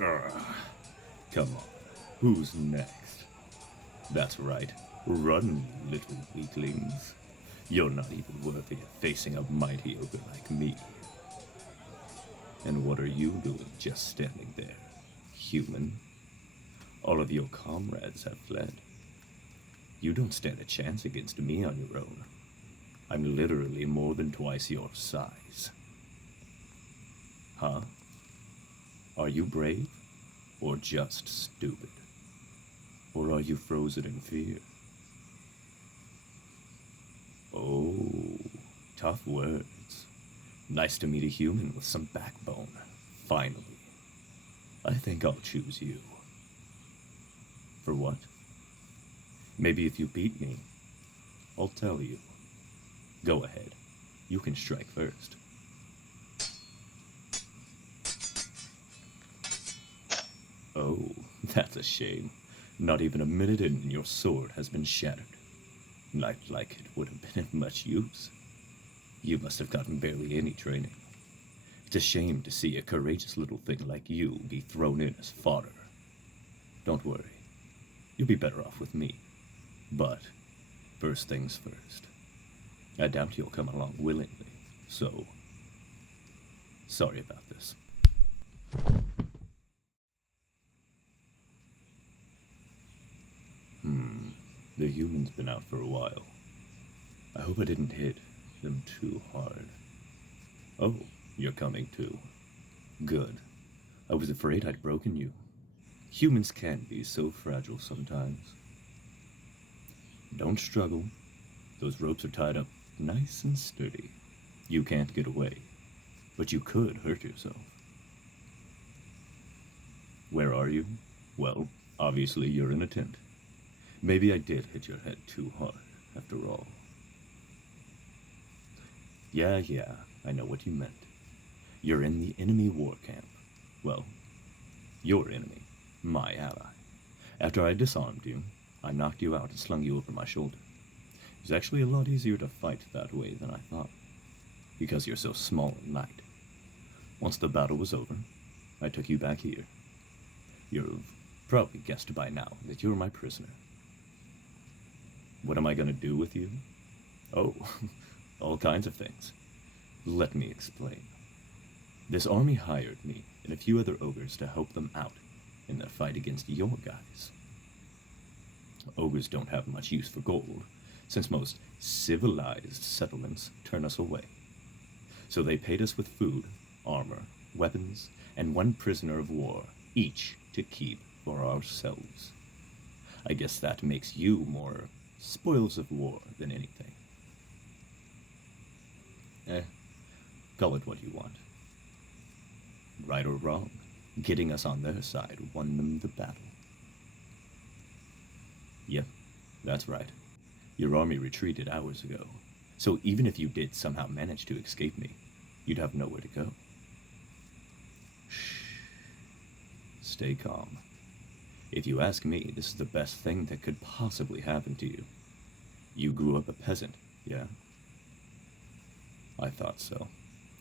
Ugh. Come on, who's next? That's right, run, little weaklings. You're not even worthy of facing a mighty ogre like me. And what are you doing just standing there, human? All of your comrades have fled. You don't stand a chance against me on your own. I'm literally more than twice your size. Huh? Are you brave? Or just stupid? Or are you frozen in fear? Oh, tough words. Nice to meet a human with some backbone. Finally. I think I'll choose you. For what? Maybe if you beat me, I'll tell you. Go ahead. You can strike first. Oh, that's a shame. Not even a minute in, and your sword has been shattered. Not like it would have been of much use. You must have gotten barely any training. It's a shame to see a courageous little thing like you be thrown in as fodder. Don't worry. You'll be better off with me. But, first things first. I doubt you'll come along willingly, so... sorry about this. The human's been out for a while. I hope I didn't hit them too hard. Oh, you're coming too. Good. I was afraid I'd broken you. Humans can be so fragile sometimes. Don't struggle. Those ropes are tied up nice and sturdy. You can't get away, but you could hurt yourself. Where are you? Well, obviously you're in a tent. Maybe I did hit your head too hard, after all. Yeah, I know what you meant. You're in the enemy war camp. Well, your enemy, my ally. After I disarmed you, I knocked you out and slung you over my shoulder. It was actually a lot easier to fight that way than I thought, because you're so small and light. Once the battle was over, I took you back here. You've probably guessed by now that you're my prisoner. What am I gonna do with you? Oh, all kinds of things. Let me explain. This army hired me and a few other ogres to help them out in their fight against your guys. Ogres don't have much use for gold, since most civilized settlements turn us away. So they paid us with food, armor, weapons, and one prisoner of war, each to keep for ourselves. I guess that makes you more spoils of war than anything. Call it what you want. Right or wrong, getting us on their side won them the battle. Yep, that's right. Your army retreated hours ago, so even if you did somehow manage to escape me, you'd have nowhere to go. Shh. Stay calm. If you ask me, this is the best thing that could possibly happen to you. You grew up a peasant, yeah? I thought so.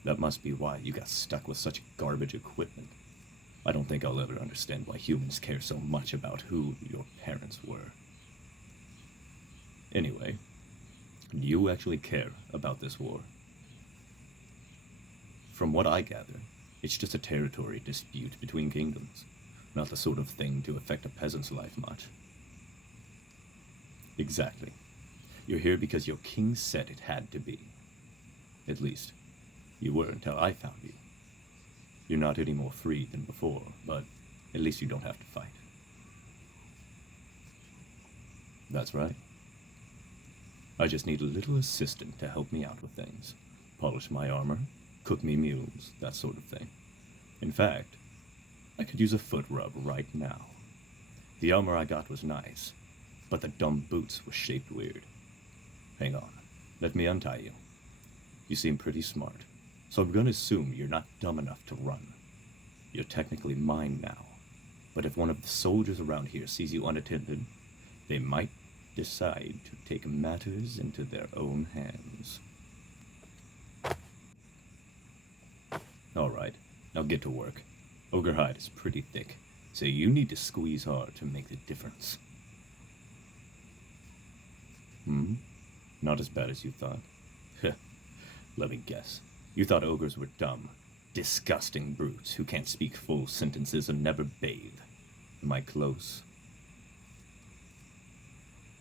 That must be why you got stuck with such garbage equipment. I don't think I'll ever understand why humans care so much about who your parents were. Anyway, do you actually care about this war? From what I gather, it's just a territory dispute between kingdoms, not the sort of thing to affect a peasant's life much. Exactly. You're here because your king said it had to be. At least, you were until I found you. You're not any more free than before, but at least you don't have to fight. That's right. I just need a little assistant to help me out with things. Polish my armor, cook me meals, that sort of thing. In fact, I could use a foot rub right now. The armor I got was nice, but the dumb boots were shaped weird. Hang on, let me untie you. You seem pretty smart, so I'm gonna assume you're not dumb enough to run. You're technically mine now, but if one of the soldiers around here sees you unattended, they might decide to take matters into their own hands. Alright, now get to work. Ogre hide is pretty thick, so you need to squeeze hard to make the difference. Not as bad as you thought. Let me guess. You thought ogres were dumb, disgusting brutes who can't speak full sentences and never bathe. Am I close?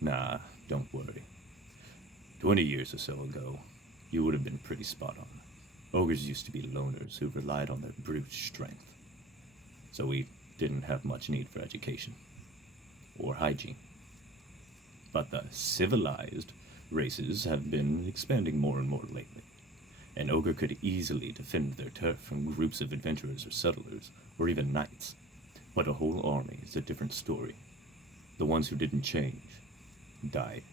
Nah, don't worry. 20 years or so ago, you would have been pretty spot on. Ogres used to be loners who relied on their brute strength. So we didn't have much need for education. Or hygiene. But the civilized races have been expanding more and more lately. An ogre could easily defend their turf from groups of adventurers or settlers, or even knights. But a whole army is a different story. The ones who didn't change died.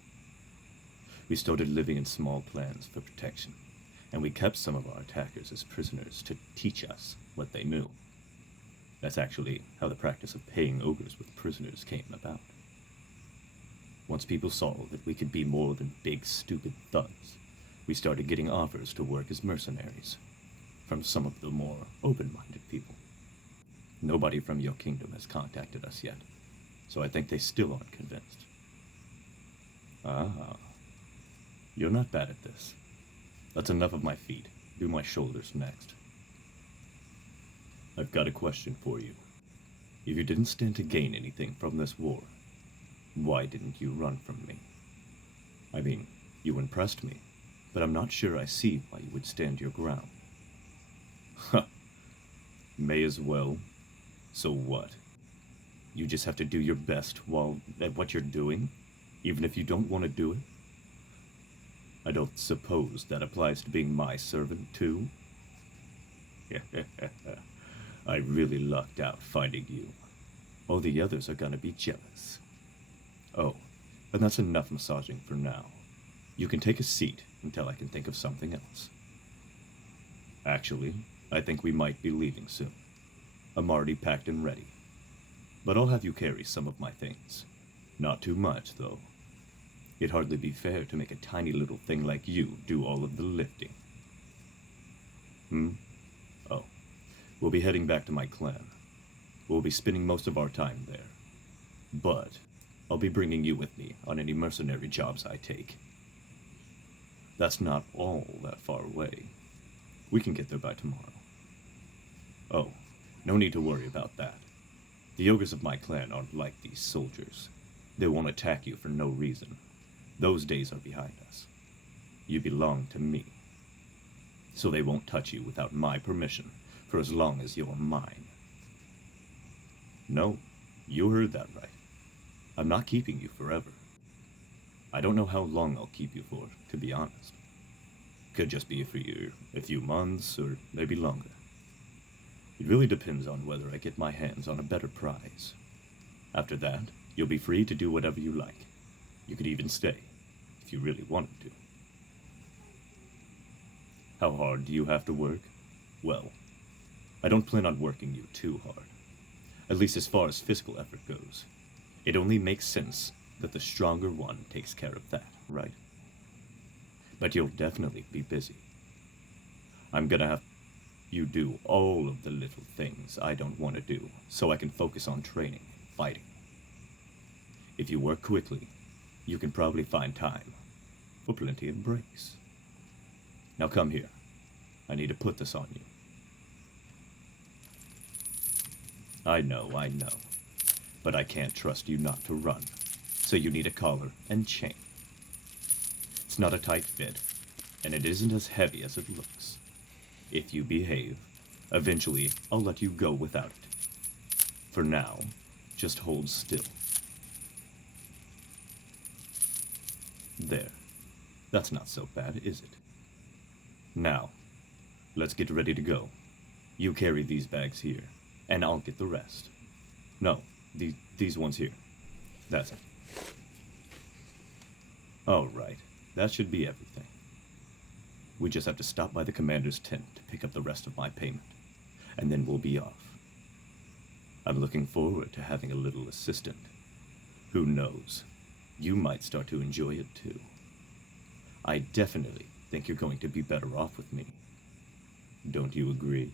We started living in small clans for protection, and we kept some of our attackers as prisoners to teach us what they knew. That's actually how the practice of paying ogres with prisoners came about. Once people saw that we could be more than big, stupid thugs, we started getting offers to work as mercenaries from some of the more open-minded people. Nobody from your kingdom has contacted us yet, so I think they still aren't convinced. Ah, you're not bad at this. That's enough of my feet. Do my shoulders next. I've got a question for you. If you didn't stand to gain anything from this war, why didn't you run from me? I mean, you impressed me, but I'm not sure I see why you would stand your ground. Huh. May as well. So what? You just have to do your best at what you're doing, even if you don't want to do it? I don't suppose that applies to being my servant, too? I really lucked out finding you. All the others are gonna be jealous. Oh, and that's enough massaging for now. You can take a seat until I can think of something else. Actually, I think we might be leaving soon. I'm already packed and ready. But I'll have you carry some of my things. Not too much, though. It'd hardly be fair to make a tiny little thing like you do all of the lifting. Oh, we'll be heading back to my clan. We'll be spending most of our time there. But I'll be bringing you with me on any mercenary jobs I take. That's not all that far away. We can get there by tomorrow. Oh, no need to worry about that. The ogres of my clan aren't like these soldiers. They won't attack you for no reason. Those days are behind us. You belong to me. So they won't touch you without my permission for as long as you're mine. No, you heard that right. I'm not keeping you forever. I don't know how long I'll keep you for, to be honest. Could just be for a few months, or maybe longer. It really depends on whether I get my hands on a better prize. After that, you'll be free to do whatever you like. You could even stay, if you really wanted to. How hard do you have to work? Well, I don't plan on working you too hard. At least as far as physical effort goes. It only makes sense that the stronger one takes care of that, right? But you'll definitely be busy. I'm gonna have you do all of the little things I don't want to do, so I can focus on training and fighting. If you work quickly, you can probably find time for plenty of breaks. Now come here. I need to put this on you. I know, but I can't trust you not to run, so you need a collar and chain. It's not a tight fit, and it isn't as heavy as it looks. If you behave, eventually I'll let you go without it. For now, just hold still. There. That's not so bad, is it? Now, let's get ready to go. You carry these bags here, and I'll get the rest. No, these ones here. That's it. All right, that should be everything. We just have to stop by the commander's tent to pick up the rest of my payment, and then we'll be off. I'm looking forward to having a little assistant. Who knows? You might start to enjoy it too. I definitely think you're going to be better off with me. Don't you agree?